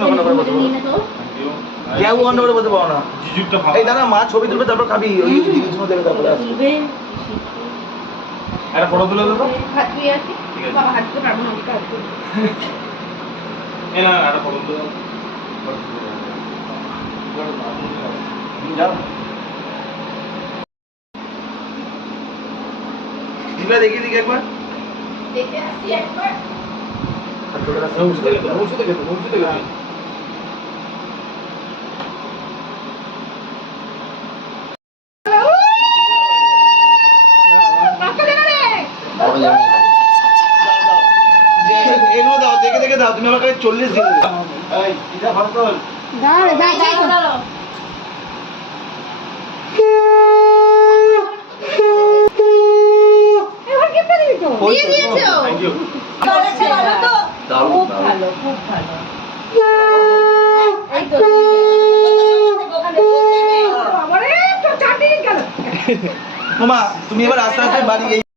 তুমি ওখানে করে বসে কেউ ওখানে করে বসে পাও না এই দাদা মা ছবি তুলবে তারপর খাবি ওই জিনিসগুলো দেবে তারপরে আসবে একটা ফটো তুলে দাও তো হাত দিয়ে আসি বাবা হাত দিয়ে পারবো না আমি কাজ করব এই না একটা ফটো তুলে দাও দিবা দেখি দেখি একবার দেখে আসি একবার দেখে দেখে দাও তুমি আমাকে 40 দিয়ে দাও এই এটা ভালো কর দাঁড়া দাঁড়া এবার কি পেলি তো দিয়ে দিয়েছো থ্যাংক ইউ করেছে ভালো তো খুব ভালো খুব ভালো এই তো আমারে তো চাটি গেল মামা তুমি এবার আস্তে আস্তে বাড়ি